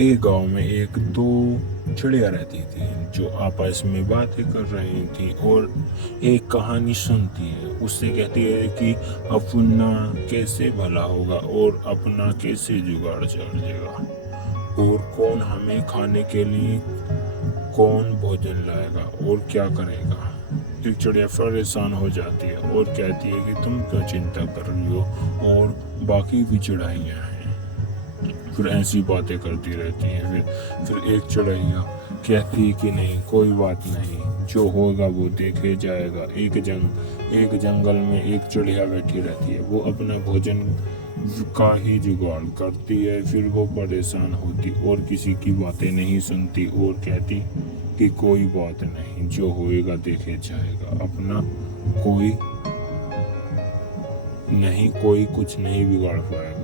एक गांव में एक दो चिड़िया रहती थी जो आपस में बातें कर रही थी और एक कहानी सुनती है। उससे कहती है कि अपना कैसे भला होगा और अपना कैसे जुगाड़ चढ़ जाएगा और कौन हमें खाने के लिए कौन भोजन लाएगा और क्या करेगा। एक चिड़िया परेशान हो जाती है और कहती है कि तुम क्यों चिंता कर रही हो और बाकी भी चिड़ियाँ हैं। फिर ऐसी बातें करती रहती हैं। फिर एक चिड़ैया कहती है कि नहीं, कोई बात नहीं, जो होगा वो देखे जाएगा। एक जंगल में एक चिड़िया बैठी रहती है। वो अपना भोजन का ही जुगाड़ करती है। फिर वो परेशान होती और किसी की बातें नहीं सुनती और कहती कि कोई बात नहीं, जो होएगा देखे जाएगा। अपना कोई नहीं, कोई कुछ नहीं बिगाड़ पाएगा।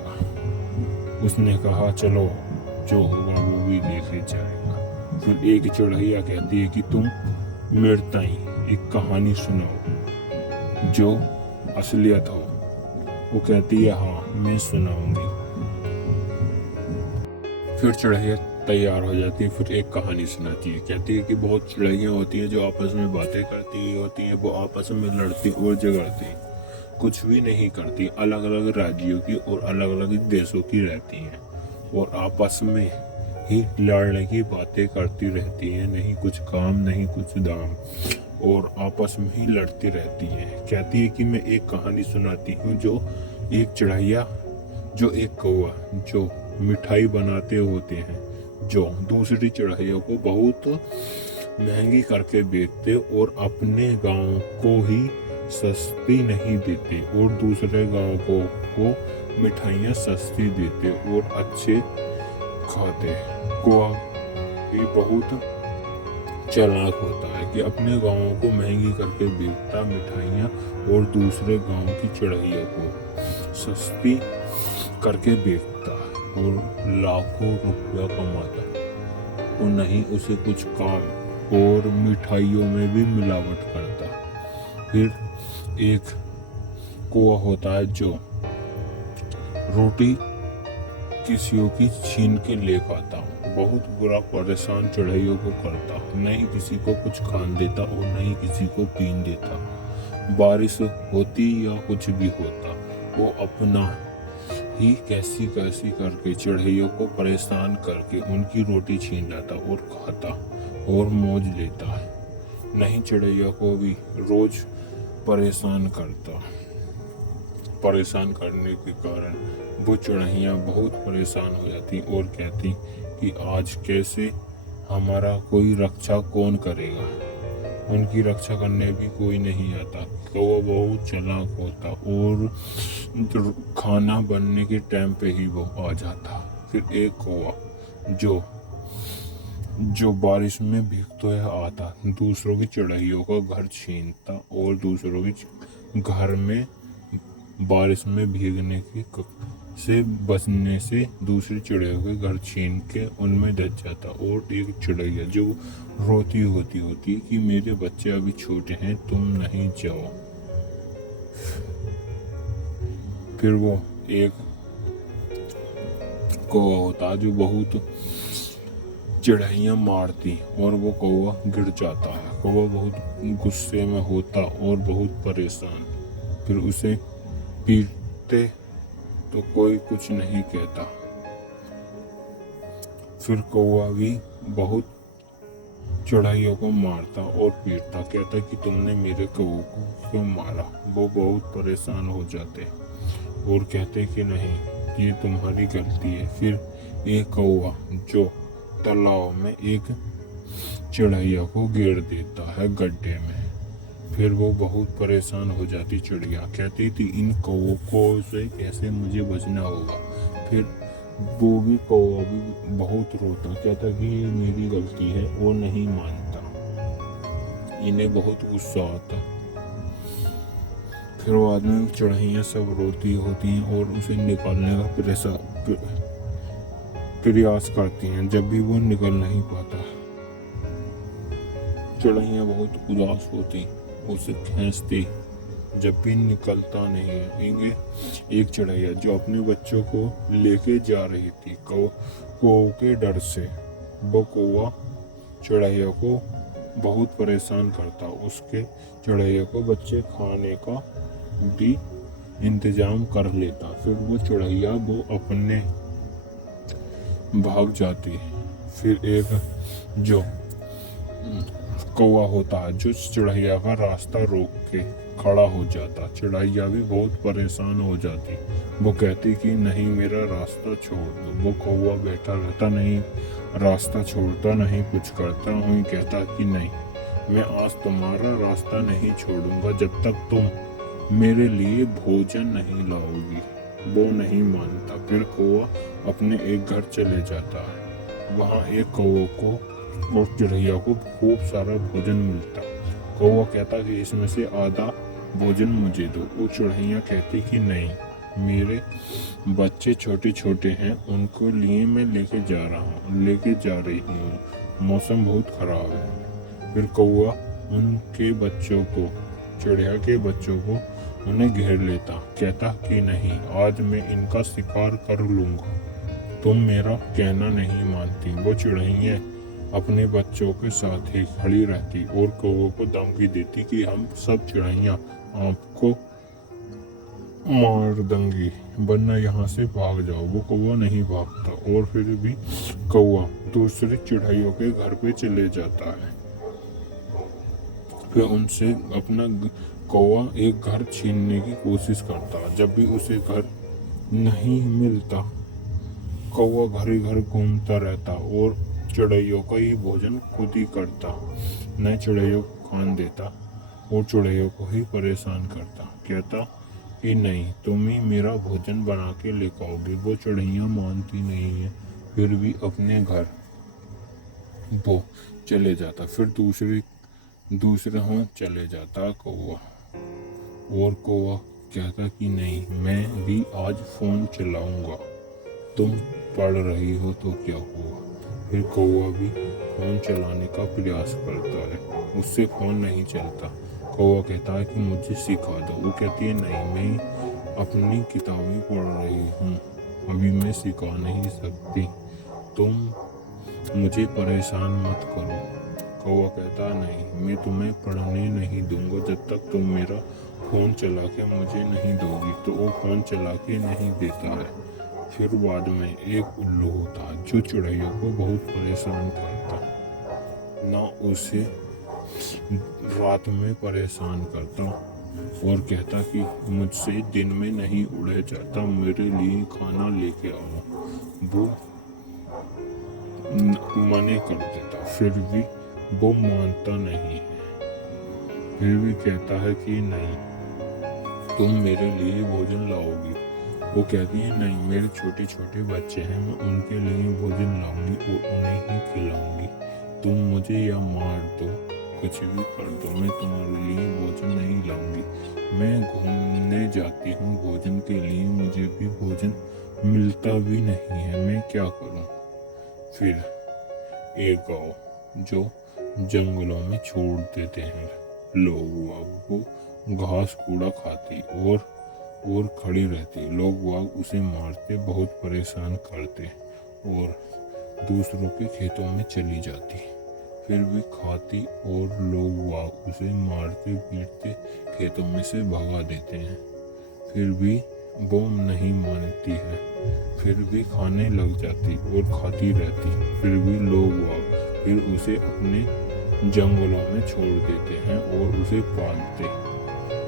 उसने कहा चलो, जो होगा वो भी देखे जाएगा। फिर एक चिड़ैया कहती है कि तुम मेरे ताई एक कहानी सुनाओ जो असलियत हो। वो कहती है हाँ, मैं सुनाऊंगी। फिर चिड़ैया तैयार हो जाती है। फिर एक कहानी सुनाती है। कहती है कि बहुत चिड़ैया होती हैं जो आपस में बातें करती होती हैं। वो आपस में लड़ती और झगड़ती, कुछ भी नहीं करती। अलग अलग राज्यों की और अलग अलग देशों की रहती हैं और आपस में ही लड़ने की बातें करती रहती हैं। नहीं कुछ काम, नहीं कुछ दाम, और आपस में ही लड़ती रहती हैं। कहती है कि मैं एक कहानी सुनाती हूँ जो एक चिड़ैया, जो एक कौवा जो मिठाई बनाते होते हैं, जो दूसरी चिड़ैया को बहुत महंगी करके बेचते और अपने गांव को ही सस्ती नहीं देते और दूसरे गांव को मिठाइयाँ सस्ती देते और अच्छे खाते। कौवा भी बहुत चालाक होता है कि अपने गांव को महंगी करके बेचता मिठाइयाँ और दूसरे गांव की चिड़ैया को सस्ती करके बेचता और लाखों रुपया कमाता। और नहीं उसे कुछ काम और मिठाइयों में भी मिलावट करता। फिर एक कौवा होता है जो रोटी किसी की छीन के ले खाता, बहुत बुरा परेशान चिड़ैयों को करता। नहीं किसी को कुछ खान देता और नहीं किसी को पीन देता। बारिश होती या कुछ भी होता, वो अपना ही कैसी कैसी करके चिड़ैयों को परेशान करके उनकी रोटी छीन लाता और खाता और मौज लेता है। नहीं चिड़ैया को भी रोज परेशान करता। परेशान करने के कारण वो चिड़ैया बहुत परेशान हो जाती और कहती कि आज कैसे हमारा कोई रक्षा कौन करेगा। उनकी रक्षा करने भी कोई नहीं आता। कौवा बहुत चालाक होता और खाना बनने के टाइम पे ही वो आ जाता। फिर एक कौवा जो बारिश में भीगते हुए आता, दूसरों की चिड़ैयों का घर छीनता और दूसरों के घर में बारिश में भीगने की से बचने से दूसरी चिड़ियों के घर छीन के उनमें दच जाता। और एक चिड़ैया जो रोती होती कि मेरे बच्चे अभी छोटे हैं, तुम नहीं जाओ। फिर वो एक कौवा होता जो बहुत चिड़ैया मारती और वो कौवा गिर जाता है। कौवा बहुत गुस्से में होता और बहुत परेशान। फिर उसे पीटते तो कोई कुछ नहीं कहता। फिर कौवा भी बहुत चिड़ैयों को मारता और पीटता, कहता कि तुमने मेरे कौवे को क्यों मारा। वो बहुत परेशान हो जाते और कहते कि नहीं, ये तुम्हारी गलती है। फिर एक कौवा जो तालाब में एक चिड़ैया को गिर देता है गड्ढे में। फिर वो बहुत परेशान हो जाती चिड़िया, कहती थी इन कौवों से कैसे मुझे बचना होगा। फिर वो भी कौवा भी बहुत रोता, कहता कि ये मेरी गलती है और नहीं मानता। इन्हें बहुत गुस्सा आता। फिर बाद में चिड़ैया सब रोती होती हैं और उसे निकालने का प्रयास करती हैं। जब भी वो निकल नहीं पाता, चिड़ैया बहुत उदास होती, उसे खींचती जब भी निकलता नहीं है। एक चिड़ैया जो अपने बच्चों को लेके जा रही थी कौवे के डर से, वो कौवा चिड़ैया को बहुत परेशान करता। उसके चिड़ैया को बच्चे खाने का भी इंतजाम कर लेता। फिर वो चिड़ैया वो अपने भाग जाती। फिर एक जो कौवा होता है जो चिड़ैया का रास्ता रोक के खड़ा हो जाता। चिड़ैया भी बहुत परेशान हो जाती। वो कहती कि नहीं, मेरा रास्ता छोड़ दो। वो कौवा बैठा रहता, नहीं रास्ता छोड़ता, नहीं कुछ करता। वही कहता कि नहीं, मैं आज तुम्हारा रास्ता नहीं छोड़ूंगा जब तक तुम मेरे लिए भोजन नहीं लाओगी। वो नहीं मानता। फिर कौवा अपने एक घर चले जाता है। वहाँ एक कौवे को और चिड़ैया को खूब सारा भोजन मिलता। कौवा कहता कि इसमें से आधा भोजन मुझे दो। वो चिड़ैया कहती कि नहीं, मेरे बच्चे छोटे छोटे हैं, उनको लिए मैं लेके जा रही हूँ। मौसम बहुत खराब है। फिर कौवा उनके बच्चों को, चिड़िया के बच्चों को उन्हें घेर लेता। कहता कि नहीं, आज मैं इनका शिकार कर लूंगा। तुम मेरा कहना नहीं मानती। वो चिड़ैया अपने बच्चों के साथ ही खड़ी रहती और कौवे को धमकी देती कि हम सब चिड़ैया आपको मार देंगी, वरना यहाँ से भाग जाओ। वो कौवा नहीं भागता और फिर भी कौवा दूसरे चिड़ैयों के घर पे चले जाता है। फिर उनसे अपना कौवा एक घर छीनने की कोशिश करता। जब भी उसे घर नहीं मिलता, कौवा घर ही घर घूमता रहता और चिड़ैयों का ही भोजन खुद ही करता। नए चिड़ैयों को खान देता और चिड़ैयों को ही परेशान करता। कहता कि नहीं, तुम ही मेरा भोजन बना के लेकर आओगे। वो चिड़ैया मानती नहीं है, फिर भी अपने घर वो चले जाता। फिर दूसरे हाथ चले जाता कौवा और कौवा कहता कि नहीं, मैं भी आज फ़ोन चलाऊंगा। तुम पढ़ रही हो तो क्या हुआ। फिर कौवा भी फ़ोन चलाने का प्रयास करता है, उससे फ़ोन नहीं चलता। कौवा कहता है कि मुझे सिखा दो। वो कहती है नहीं, मैं अपनी किताबें पढ़ रही हूँ, अभी मैं सिखा नहीं सकती। तुम मुझे परेशान मत करो। कौवा कहता नहीं, मैं तुम्हें पढ़ने नहीं दूंगा जब तक तुम मेरा फ़ोन चला के मुझे नहीं दोगी। तो वो फ़ोन चला के नहीं देता है। फिर बाद में एक उल्लू होता जो चिड़ैया को बहुत परेशान करता। ना उसे रात में परेशान करता और कहता कि मुझसे दिन में नहीं उड़े जाता, मेरे लिए खाना लेके आओ। वो मना कर देता, फिर भी वो मानता नहीं है। फिर भी कहता है कि नहीं, तुम मेरे लिए भोजन लाओगी। वो कहती है नहीं, मेरे छोटे छोटे बच्चे हैं, मैं उनके लिए भोजन लाऊंगी और उन्हें ही खिलाऊंगी। तुम मुझे या मार दो, कुछ भी कर दो, मैं तुम्हारे लिए भोजन नहीं लाऊंगी। मैं घूमने जाती हूँ भोजन के लिए, मुझे भी भोजन मिलता भी नहीं है, मैं क्या करूँ। फिर एक गाँव जो जंगलों में छोड़ देते हैं लोग, वो घास कूड़ा खाती और खड़ी रहती। लोग वाग उसे मारते, बहुत परेशान करते और दूसरों के खेतों में चली जाती। फिर भी खाती और लोग वाग उसे मारते पीटते खेतों में से भगा देते हैं। फिर भी वो नहीं मानती है, फिर भी खाने लग जाती और खाती रहती। फिर भी लोग वाग फिर उसे अपने जंगलों में छोड़ देते हैं और उसे पालते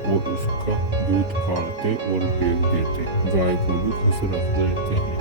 और उसका दूध काटते और बेच देते। गाय को भी खुश रख देते हैं।